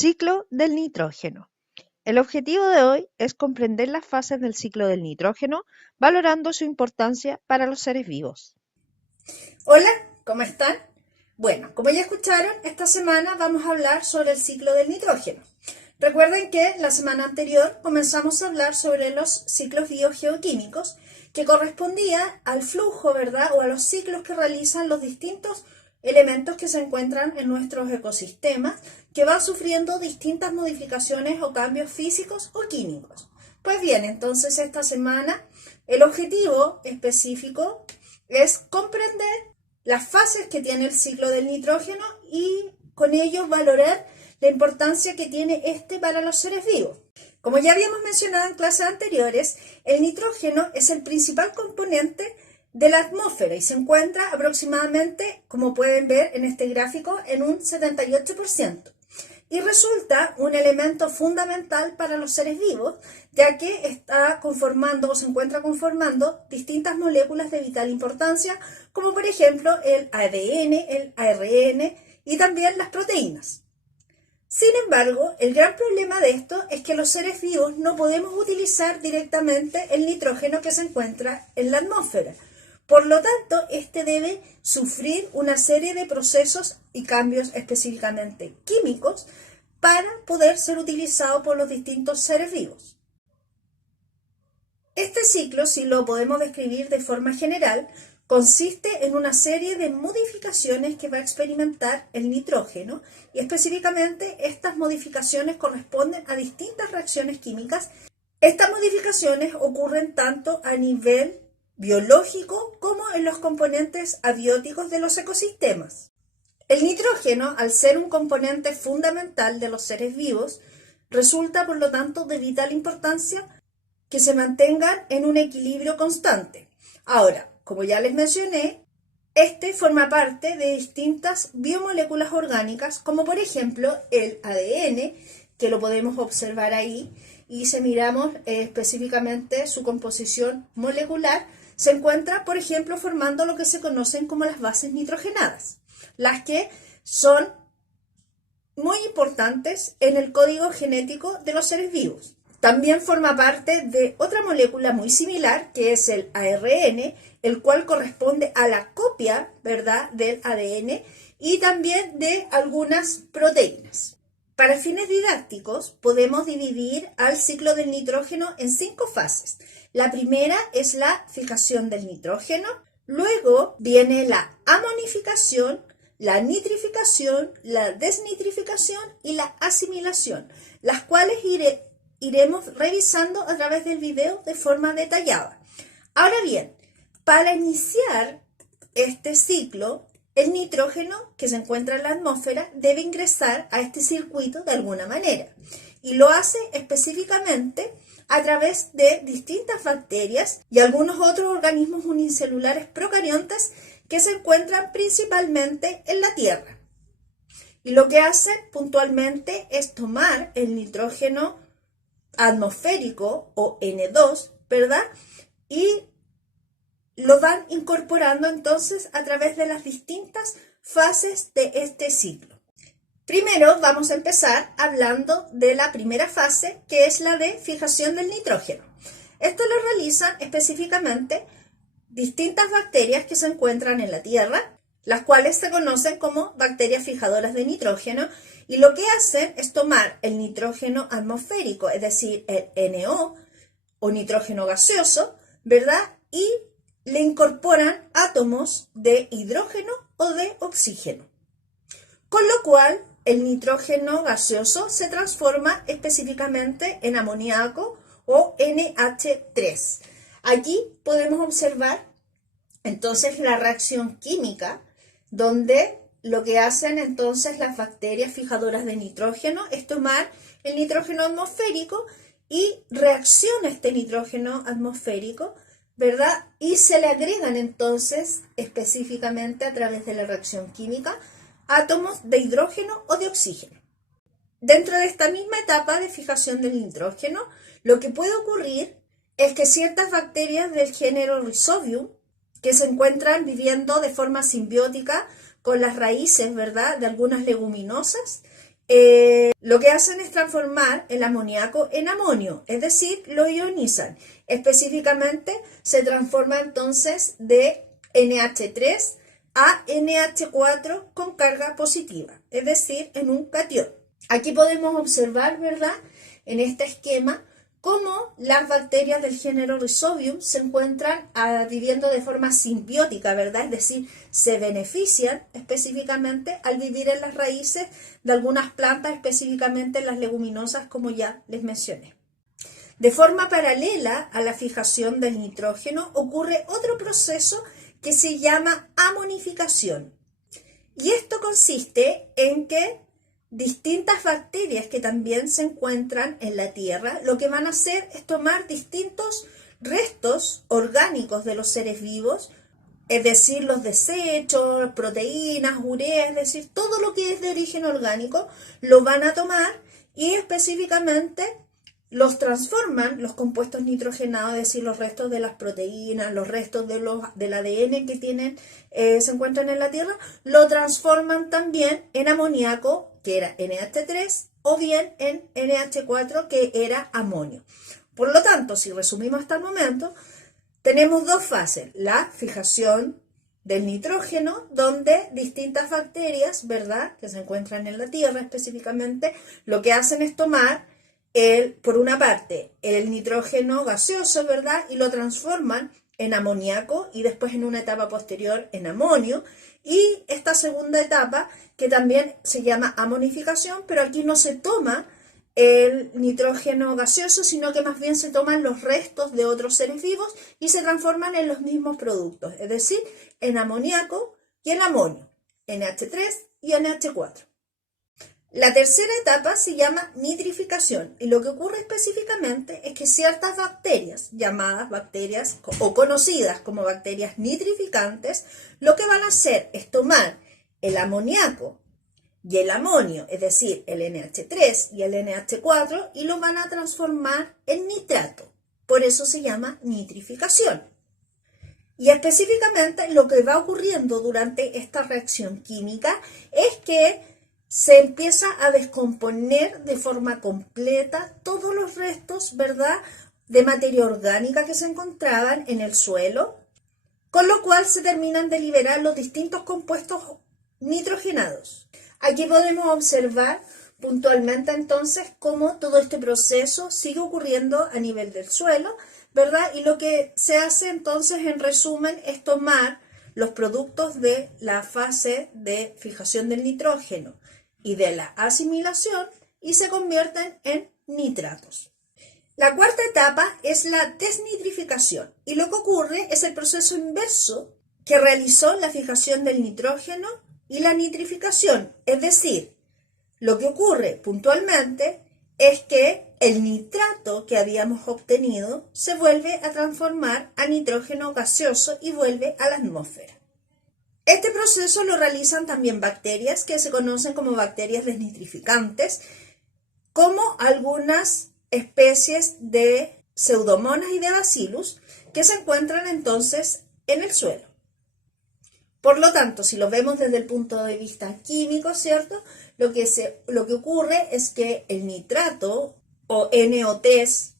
Ciclo del nitrógeno. El objetivo de hoy es comprender las fases del ciclo del nitrógeno, valorando su importancia para los seres vivos. Hola, ¿cómo están? Bueno, como ya escucharon, esta semana vamos a hablar sobre el ciclo del nitrógeno. Recuerden que la semana anterior comenzamos a hablar sobre los ciclos biogeoquímicos, que correspondía al flujo, ¿verdad? O a los ciclos que realizan los distintos elementos que se encuentran en nuestros ecosistemas, que van sufriendo distintas modificaciones o cambios físicos o químicos. Pues bien, entonces esta semana el objetivo específico es comprender las fases que tiene el ciclo del nitrógeno y con ello valorar la importancia que tiene este para los seres vivos. Como ya habíamos mencionado en clases anteriores, el nitrógeno es el principal componente de la atmósfera y se encuentra aproximadamente, como pueden ver en este gráfico, en un 78%. Y resulta un elemento fundamental para los seres vivos, ya que está conformando o se encuentra conformando distintas moléculas de vital importancia, como por ejemplo el ADN, el ARN y también las proteínas. Sin embargo, el gran problema de esto es que los seres vivos no podemos utilizar directamente el nitrógeno que se encuentra en la atmósfera. Por lo tanto, este debe sufrir una serie de procesos y cambios específicamente químicos para poder ser utilizado por los distintos seres vivos. Este ciclo, si lo podemos describir de forma general, consiste en una serie de modificaciones que va a experimentar el nitrógeno y específicamente estas modificaciones corresponden a distintas reacciones químicas. Estas modificaciones ocurren tanto a nivel biológico como en los componentes abióticos de los ecosistemas. El nitrógeno, al ser un componente fundamental de los seres vivos, resulta por lo tanto de vital importancia que se mantengan en un equilibrio constante. Ahora, como ya les mencioné, este forma parte de distintas biomoléculas orgánicas, como por ejemplo el ADN, que lo podemos observar ahí, y si miramos específicamente su composición molecular, se encuentra, por ejemplo, formando lo que se conocen como las bases nitrogenadas, las que son muy importantes en el código genético de los seres vivos. También forma parte de otra molécula muy similar, que es el ARN, el cual corresponde a la copia, ¿verdad?, del ADN y también de algunas proteínas. Para fines didácticos, podemos dividir al ciclo del nitrógeno en 5 fases. La primera es la fijación del nitrógeno, luego viene la amonificación, la nitrificación, la desnitrificación y la asimilación, las cuales iremos revisando a través del video de forma detallada. Ahora bien, para iniciar este ciclo, el nitrógeno que se encuentra en la atmósfera debe ingresar a este circuito de alguna manera y lo hace específicamente a través de distintas bacterias y algunos otros organismos unicelulares procariontes que se encuentran principalmente en la Tierra. Y lo que hace puntualmente es tomar el nitrógeno atmosférico o N2, ¿verdad? Y lo van incorporando entonces a través de las distintas fases de este ciclo. Primero vamos a empezar hablando de la primera fase, que es la de fijación del nitrógeno. Esto lo realizan específicamente distintas bacterias que se encuentran en la Tierra, las cuales se conocen como bacterias fijadoras de nitrógeno, y lo que hacen es tomar el nitrógeno atmosférico, es decir, el NO o nitrógeno gaseoso, ¿verdad? Y le incorporan átomos de hidrógeno o de oxígeno. Con lo cual, el nitrógeno gaseoso se transforma específicamente en amoníaco o NH3. Aquí podemos observar entonces la reacción química, donde lo que hacen entonces las bacterias fijadoras de nitrógeno es tomar el nitrógeno atmosférico y reacciona este nitrógeno atmosférico, ¿verdad? Y se le agregan entonces específicamente a través de la reacción química átomos de hidrógeno o de oxígeno. Dentro de esta misma etapa de fijación del nitrógeno, lo que puede ocurrir es que ciertas bacterias del género Rhizobium, que se encuentran viviendo de forma simbiótica con las raíces, ¿verdad?, de algunas leguminosas, lo que hacen es transformar el amoníaco en amonio, es decir, lo ionizan. Específicamente se transforma entonces de NH3 a NH4 con carga positiva, es decir, en un catión. Aquí podemos observar, ¿verdad?, en este esquema, cómo las bacterias del género Rhizobium se encuentran viviendo de forma simbiótica, ¿verdad? Es decir, se benefician específicamente al vivir en las raíces de algunas plantas, específicamente las leguminosas, como ya les mencioné. De forma paralela a la fijación del nitrógeno ocurre otro proceso que se llama amonificación. Y esto consiste en que distintas bacterias que también se encuentran en la tierra, lo que van a hacer es tomar distintos restos orgánicos de los seres vivos, es decir, los desechos, proteínas, urea, es decir, todo lo que es de origen orgánico, lo van a tomar y específicamente los transforman, los compuestos nitrogenados, es decir, los restos de las proteínas, los restos del ADN que tienen, se encuentran en la tierra, lo transforman también en amoníaco, que era NH3, o bien en NH4, que era amonio. Por lo tanto, si resumimos hasta el momento, tenemos dos fases: la fijación del nitrógeno, donde distintas bacterias, ¿verdad?, que se encuentran en la tierra específicamente, lo que hacen es tomar por una parte, el nitrógeno gaseoso, ¿verdad?, y lo transforman en amoníaco y después en una etapa posterior en amonio. Y esta segunda etapa, que también se llama amonificación, pero aquí no se toma el nitrógeno gaseoso, sino que más bien se toman los restos de otros seres vivos y se transforman en los mismos productos, es decir, en amoníaco y en amonio, NH3 y NH4. La tercera etapa se llama nitrificación y lo que ocurre específicamente es que ciertas bacterias, llamadas bacterias o conocidas como bacterias nitrificantes, lo que van a hacer es tomar el amoníaco y el amonio, es decir, el NH3 y el NH4, y lo van a transformar en nitrato. Por eso se llama nitrificación. Y específicamente lo que va ocurriendo durante esta reacción química es que se empieza a descomponer de forma completa todos los restos, ¿verdad?, de materia orgánica que se encontraban en el suelo, con lo cual se terminan de liberar los distintos compuestos nitrogenados. Aquí podemos observar puntualmente entonces cómo todo este proceso sigue ocurriendo a nivel del suelo, ¿verdad? Y lo que se hace entonces en resumen es tomar los productos de la fase de fijación del nitrógeno y de la asimilación y se convierten en nitratos. La cuarta etapa es la desnitrificación y lo que ocurre es el proceso inverso que realizó la fijación del nitrógeno y la nitrificación, es decir, lo que ocurre puntualmente es que el nitrato que habíamos obtenido se vuelve a transformar a nitrógeno gaseoso y vuelve a la atmósfera. Este proceso lo realizan también bacterias que se conocen como bacterias desnitrificantes, como algunas especies de Pseudomonas y de Bacillus que se encuentran entonces en el suelo. Por lo tanto, si lo vemos desde el punto de vista químico, ¿cierto?, lo que ocurre es que el nitrato o NO3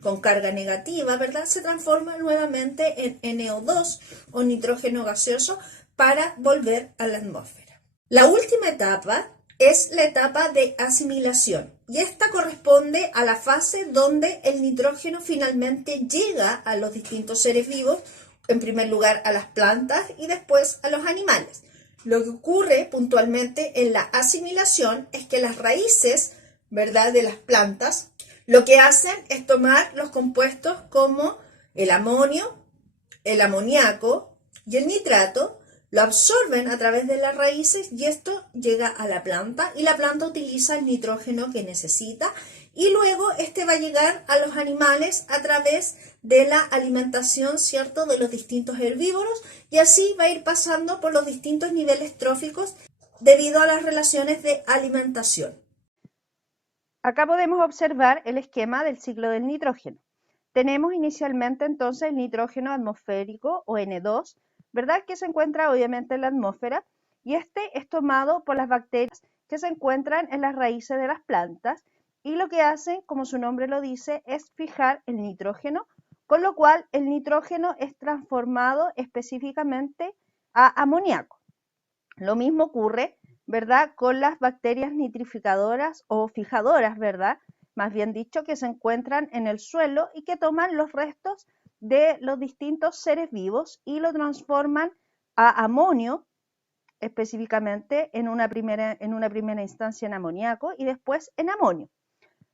con carga negativa, ¿verdad?, se transforma nuevamente en NO2 o nitrógeno gaseoso para volver a la atmósfera. La última etapa es la etapa de asimilación y esta corresponde a la fase donde el nitrógeno finalmente llega a los distintos seres vivos, en primer lugar a las plantas y después a los animales. Lo que ocurre puntualmente en la asimilación es que las raíces, ¿verdad?, de las plantas lo que hacen es tomar los compuestos como el amonio, el amoníaco y el nitrato, lo absorben a través de las raíces y esto llega a la planta y la planta utiliza el nitrógeno que necesita y luego este va a llegar a los animales a través de la alimentación, ¿cierto?, de los distintos herbívoros y así va a ir pasando por los distintos niveles tróficos debido a las relaciones de alimentación. Acá podemos observar el esquema del ciclo del nitrógeno. Tenemos inicialmente entonces el nitrógeno atmosférico o N2, ¿verdad?, que se encuentra obviamente en la atmósfera y este es tomado por las bacterias que se encuentran en las raíces de las plantas y lo que hacen, como su nombre lo dice, es fijar el nitrógeno, con lo cual el nitrógeno es transformado específicamente a amoníaco. Lo mismo ocurre, ¿verdad?, con las bacterias nitrificadoras o fijadoras, ¿verdad?, más bien dicho, que se encuentran en el suelo y que toman los restos de los distintos seres vivos y lo transforman a amonio, específicamente en una primera instancia en amoníaco y después en amonio.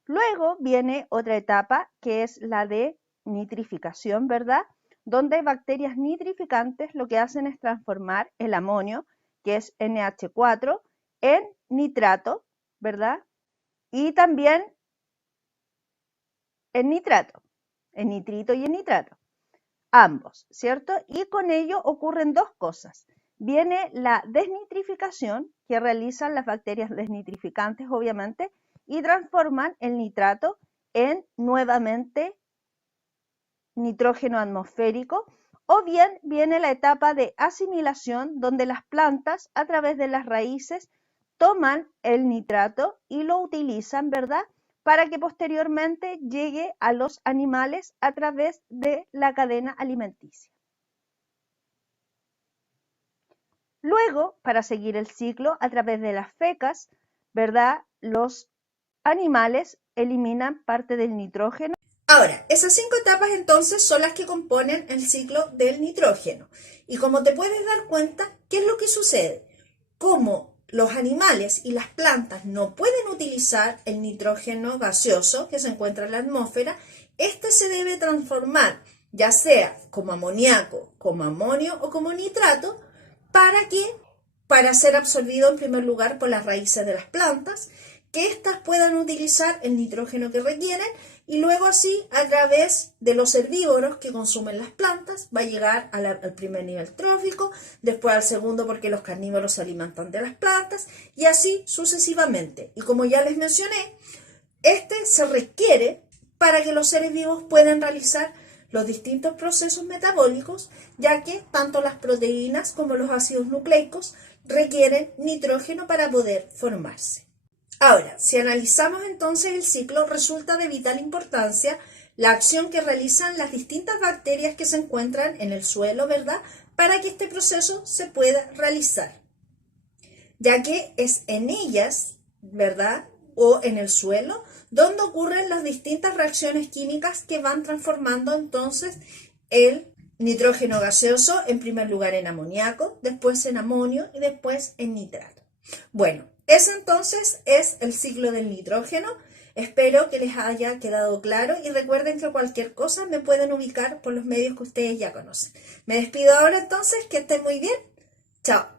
Luego viene otra etapa que es la de nitrificación, ¿verdad?, donde bacterias nitrificantes lo que hacen es transformar el amonio, que es NH4, en nitrato, ¿verdad? Y también en nitrato, en nitrito y en nitrato, ambos, ¿cierto? Y con ello ocurren dos cosas. Viene la desnitrificación, que realizan las bacterias desnitrificantes, obviamente, y transforman el nitrato en nuevamente nitrógeno atmosférico, o bien viene la etapa de asimilación, donde las plantas, a través de las raíces, toman el nitrato y lo utilizan, ¿verdad?, para que posteriormente llegue a los animales a través de la cadena alimenticia. Luego, para seguir el ciclo, a través de las fecas, ¿verdad?, los animales eliminan parte del nitrógeno. Ahora, esas 5 etapas entonces son las que componen el ciclo del nitrógeno. Y como te puedes dar cuenta, ¿qué es lo que sucede? Como los animales y las plantas no pueden utilizar el nitrógeno gaseoso que se encuentra en la atmósfera, este se debe transformar, ya sea como amoníaco, como amonio o como nitrato, para ser absorbido en primer lugar por las raíces de las plantas, que éstas puedan utilizar el nitrógeno que requieren y luego así a través de los herbívoros que consumen las plantas va a llegar al primer nivel trófico, después al segundo porque los carnívoros se alimentan de las plantas y así sucesivamente. Y como ya les mencioné, este se requiere para que los seres vivos puedan realizar los distintos procesos metabólicos, ya que tanto las proteínas como los ácidos nucleicos requieren nitrógeno para poder formarse. Ahora, si analizamos entonces el ciclo, resulta de vital importancia la acción que realizan las distintas bacterias que se encuentran en el suelo, ¿verdad?, para que este proceso se pueda realizar, ya que es en ellas, ¿verdad?, o en el suelo, donde ocurren las distintas reacciones químicas que van transformando entonces el nitrógeno gaseoso, en primer lugar en amoníaco, después en amonio y después en nitrato. Bueno, ese entonces es el ciclo del nitrógeno. Espero que les haya quedado claro y recuerden que cualquier cosa me pueden ubicar por los medios que ustedes ya conocen. Me despido ahora entonces, que estén muy bien. Chao.